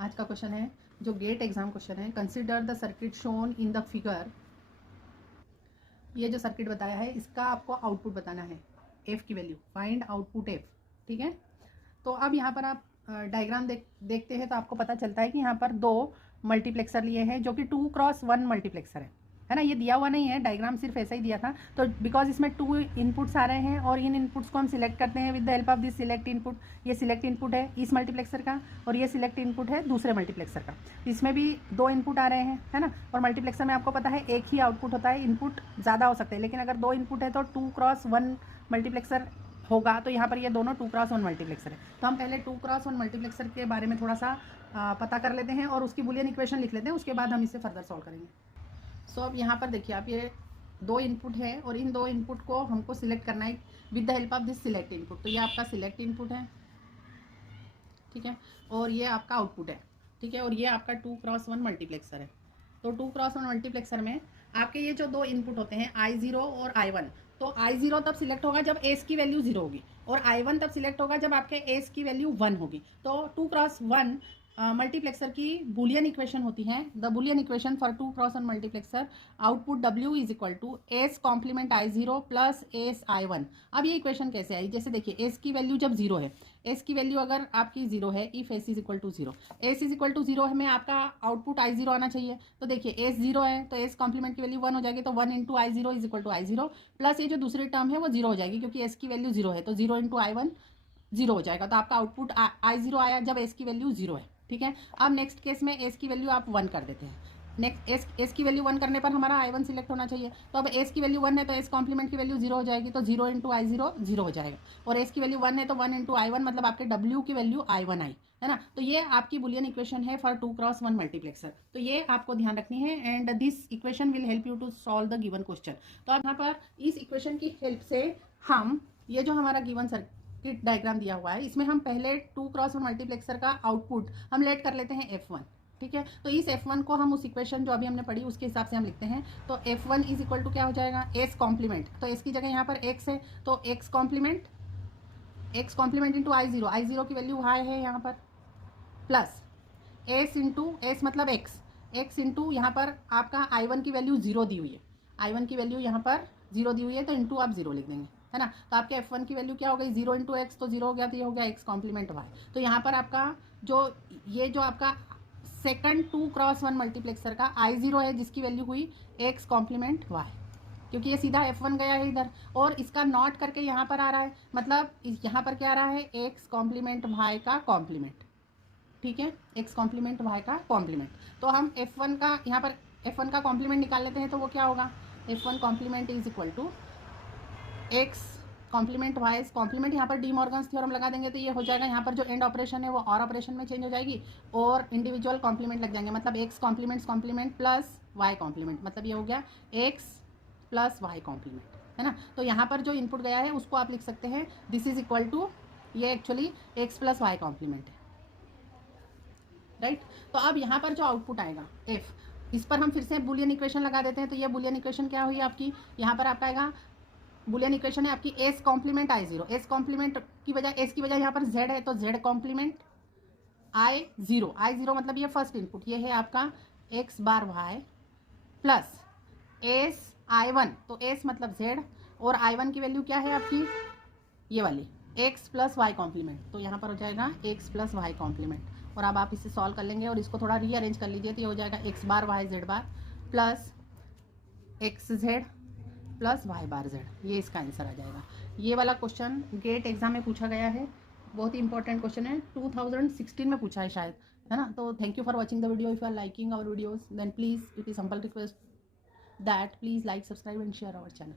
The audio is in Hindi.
आज का क्वेश्चन है जो गेट एग्जाम क्वेश्चन है, consider the circuit shown in the figure. ये जो सर्किट बताया है इसका आपको आउटपुट बताना है, एफ की वैल्यू, फाइंड आउटपुट एफ। ठीक है, तो अब यहाँ पर आप डायग्राम देखते हैं तो आपको पता चलता है कि यहाँ पर दो मल्टीप्लेक्सर लिए हैं जो कि 2x1 मल्टीप्लेक्सर है ना। ये दिया हुआ नहीं है, डायग्राम सिर्फ ऐसा ही दिया था। तो बिकॉज इसमें 2 इनपुट्स आ रहे हैं और इन इनपुट्स को हम सिलेक्ट करते हैं with the help of this select input. ये सिलेक्ट इनपुट है इस मल्टीप्लेक्सर का और ये सिलेक्ट इनपुट है दूसरे मल्टीप्लेक्सर का। इसमें भी 2 इनपुट आ रहे हैं, है ना। और मल्टीप्लेक्सर में आपको पता है एक ही आउटपुट होता है, इनपुट ज़्यादा हो सकते हैं, लेकिन अगर 2 इनपुट है तो 2x1 मल्टीप्लेक्सर होगा। तो यहाँ पर ये दोनों 2x1 मल्टीप्लेक्सर है। तो हम पहले 2x1 मल्टीप्लेक्सर के बारे में थोड़ा सा पता कर लेते हैं और उसकी बुलियन इक्वेशन लिख लेते हैं, उसके बाद हम इसे फर्दर सॉल्व करेंगे। सो अब यहाँ पर देखिए आप, ये 2 इनपुट है और इन 2 इनपुट को हमको सिलेक्ट करना है with the help of this select input. तो ये आपका सिलेक्ट इनपुट है, ठीक है, और ये आपका आउटपुट है, ठीक है, और ये आपका 2x1 मल्टीप्लेक्सर है। तो 2x1 मल्टीप्लेक्सर में आपके ये जो 2 इनपुट होते हैं I0 और I1, तो I0 तब सिलेक्ट होगा जब एस की वैल्यू 0 होगी और I1 तब सिलेक्ट होगा जब आपके एस की वैल्यू 1 होगी। तो 2x1 मल्टीप्लेक्सर की बुलियन इक्वेशन होती है, the Boolean equation for 2x1 multiplexer output W is equal to S complement I0 plus S I1। अब ये इक्वेशन कैसे आई, जैसे देखिए एस की वैल्यू जब 0 है, एस की वैल्यू अगर आपकी 0 है, if S is equal to 0, S is equal to 0 में आपका आउटपुट I0 आना चाहिए। तो देखिए एस 0 है तो एस कॉम्प्लीमेंट की वैल्यू 1 हो जाएगी, तो 1 into I0 is equal to I0 plus ये जो दूसरी टर्म है वो 0 हो जाएगी क्योंकि एस की वैल्यू 0 है, तो 0 इंटू I1 0 हो जाएगा। तो आपका आउटपुट I0 आया जब एस की वैल्यू 0 है, ठीक है। अब नेक्स्ट केस में एस की वैल्यू आप 1 कर देते हैं। नेक्स्ट एस की वैल्यू 1 करने पर हमारा I1 सिलेक्ट होना चाहिए। तो अब एस की वैल्यू 1 है तो एस कॉम्प्लीमेंट की वैल्यू 0 हो जाएगी, तो 0 इंटू I0 0 हो जाएगा। और एस की वैल्यू 1 है तो 1 इंटू I1 मतलब आपके W की वैल्यू I1 आई, है ना। तो ये आपकी बुलियन इक्वेशन है फॉर 2x1 मल्टीप्लेक्सर। तो ये आपको ध्यान रखनी है and this equation will help you to solve the given question. तो अब यहाँ पर इस इक्वेशन की हेल्प से हम ये जो हमारा गिवन सर्किट डायग्राम दिया हुआ है इसमें हम पहले 2x1 मल्टीप्लेक्सर का आउटपुट हम लेट कर लेते हैं F1, ठीक है। तो इस F1 को हम उस इक्वेशन जो अभी हमने पढ़ी उसके हिसाब से हम लिखते हैं। तो F1 इज इक्वल टू क्या हो जाएगा, एस कॉम्प्लीमेंट, तो इसकी जगह यहाँ पर x है तो x कॉम्प्लीमेंट इंटू I0 की वैल्यू y है यहाँ पर, प्लस एस इंटू एस मतलब x इंटू यहाँ पर आपका I1 की वैल्यू 0 दी हुई है, I1 की वैल्यू यहाँ पर 0 दी हुई है तो इंटू आप 0 लिख देंगे, है ना। तो आपके F1 की वैल्यू क्या हो गई, 0 इंटू एक्स, तो 0 हो गया, तो ये हो गया x कॉम्प्लीमेंट y। तो यहाँ पर आपका जो आपका सेकंड 2x1 मल्टीप्लेक्सर का I0 है जिसकी वैल्यू हुई x कॉम्प्लीमेंट y, क्योंकि ये सीधा F1 गया है इधर और इसका नॉट करके यहाँ पर आ रहा है, मतलब यहाँ पर क्या आ रहा है, x कॉम्प्लीमेंट y का कॉम्प्लीमेंट, ठीक है, x कॉम्प्लीमेंट y का कॉम्प्लीमेंट। तो हम F1 का यहाँ पर F1 का कॉम्प्लीमेंट निकाल लेते हैं तो वो क्या होगा, F1 complement is equal to x complement y complement, यहाँ पर डी मॉर्गन्स थ्योरम लगा देंगे तो ये हो जाएगा, यहाँ पर जो एंड ऑपरेशन है वो और ऑपरेशन में चेंज हो जाएगी और इंडिविजुअल कॉम्प्लीमेंट लग जाएंगे, मतलब x complement plus y complement, मतलब ये हो गया x प्लस y कॉम्प्लीमेंट, है ना। तो यहाँ पर जो इनपुट गया है उसको आप लिख सकते हैं दिस इज इक्वल टू, ये actually x plus y complement है, राइट। तो अब यहाँ पर जो आउटपुट आएगा f, इस पर हम फिर से बुलियन इक्वेशन लगा देते हैं। तो ये बुलियन इक्वेशन क्या हुई आपकी, यहाँ पर आपका आएगा बुलियन इक्वेशन है आपकी S complement I0, S complement की बजाय एस की बजाय यहाँ पर z है तो z कॉम्प्लीमेंट I0 मतलब ये फर्स्ट इनपुट, ये है आपका x bar y plus S I1, तो s मतलब z और I1 की वैल्यू क्या है आपकी ये वाली x प्लस वाई कॉम्प्लीमेंट, तो यहाँ पर हो जाएगा x प्लस वाई कॉम्प्लीमेंट। और अब आप इसे सॉल्व कर लेंगे और इसको थोड़ा रीअरेंज कर लीजिए तो ये हो जाएगा x bar y z bar plus x z plus y bar z, ये इसका आंसर आ जाएगा। ये वाला क्वेश्चन गेट एग्जाम में पूछा गया है, बहुत ही इंपॉर्टेंट क्वेश्चन है, 2016 में पूछा है शायद, है ना। तो thank you for watching the video. If you are liking our videos then please it is humble request that please like, subscribe and share our channel.